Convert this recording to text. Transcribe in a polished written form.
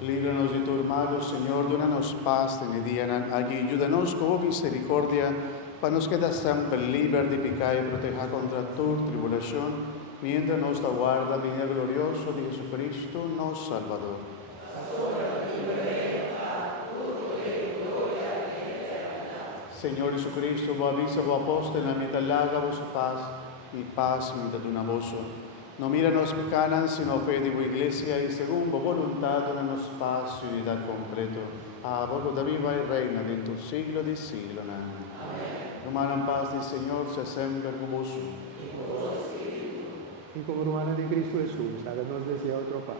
Líbranos de todo mal, Señor, dónanos paz en el día, ayúdanos con misericordia, para nos quedar siempre libres de pecado y proteger contra toda tribulación, mientras nos aguarda el venida glorioso de Jesucristo, nuestro Salvador. Señor Jesucristo, vos avisa vos apóstol, en la mitad larga vos paz, y paz mitad una voz. No mira nos pecanan, sino fe de tu iglesia, y según vos voluntad, danos paz y unidad completo. A vos da viva y reina de tu siglo de siglo. Amén. Romana paz del Señor se siempre con vos. Y como hermana de Cristo Jesús, háganos desde otro Padre.